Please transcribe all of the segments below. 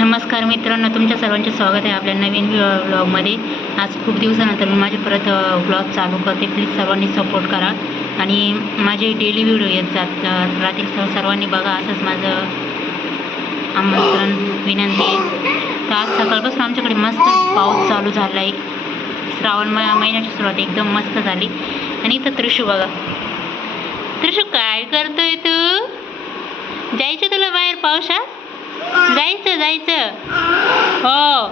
नमस्कार मित्रांनो तुमच्या सर्वांचे स्वागत आहे आपल्या नवीन ब्लॉगमध्ये आज खूप दिवसानंतर मी माझे परत ब्लॉग चालू करते. प्लीज सर्वांनी सपोर्ट करा. आणि माझे डेली व्हिडिओ येत जात रात्री राहतील सर्व- सर्वांनी बघा. असंच माझं आमंत्रण विनंती. आहे तर आज सकाळपासून आमच्याकडे मस्त पाऊस चालू झाला आहे श्रावण मा महिन्याची सुरुवात एकदम मस्त झाली. आणि इथं त्रिशू बघा. त्रिशू काय करतोय तू? जायचं तुला बाहेर पावसात? जायचं जायचं. हो.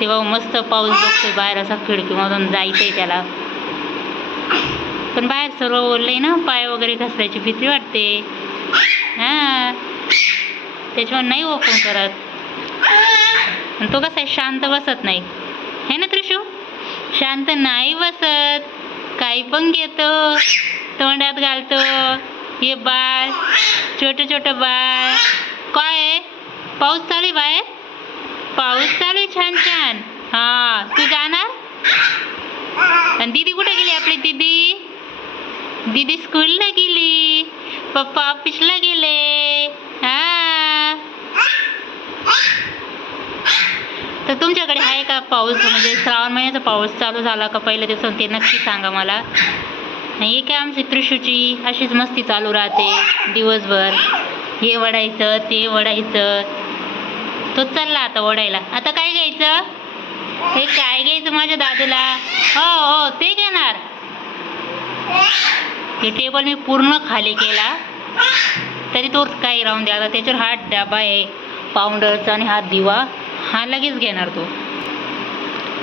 तेव्हा मस्त पाऊस बघतोय बाहेर असा खिडकीमधून जायचंय त्याला. पण बाहेर सर्व ओरलंय ना पाय वगैरे घसरायची भीती वाटते. हां. त्याच्यावर नाही ओपन करत. पण तो कसा आहे शांत बसत नाही. है ना त्रिशू? शांत नाही बसत. काही पण घेतो. तोंडात घालतो. ये बाळ छोटे छोटे बाळ काय आहे पाऊस चालू आहे बाहेर पाऊस चालू आहे छान छान। हा तू जाणार आणि दीदी कुठे गेली आपली दीदी? दीदी स्कूलला गेली। पप्पा ऑफिसला गेले। हा। तर तुमच्याकडे आहे का पाऊस? म्हणजे श्रावण महिन्याचा पाऊस चालू झाला का? पहिल्या दिवसात ते नक्की सांगा मला. आणि हे काय आमची त्रिशूची? अशीच मस्ती चालू राहते दिवसभर. हे वडायचं ते वडायचं. तो चालला आता ओढायला आता काय घ्यायचं? हे काय घ्यायचं माझ्या दादूला? हो हो ते घेणार. हे टेबल मी पूर्ण खाली केला. तरी तो काही राहून द्या आता त्याच्यावर हा डबा आहे पावडरचा आणि हा दिवा. हा लगेच घेणार तो.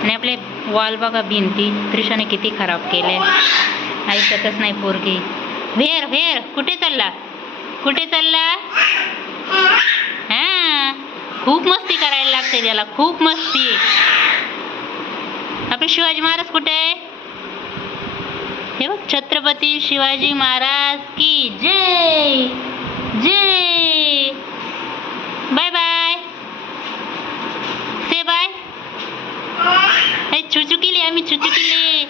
आणि आपले वाल बघा भिंती. त्रिशाने किती खराब केले. ऐकतच नाही पोरगी. व्हेर व्हेर कुठे चालला? कुठे चालला? हा खूप मस्ती करायला लागते त्याला खूप मस्ती. आपले शिवाजी महाराज कुठे आहे? हे बघ छत्रपती शिवाजी महाराज की जय जय. Bye bye. से बाय हे चुचू केली आम्ही चुचू केली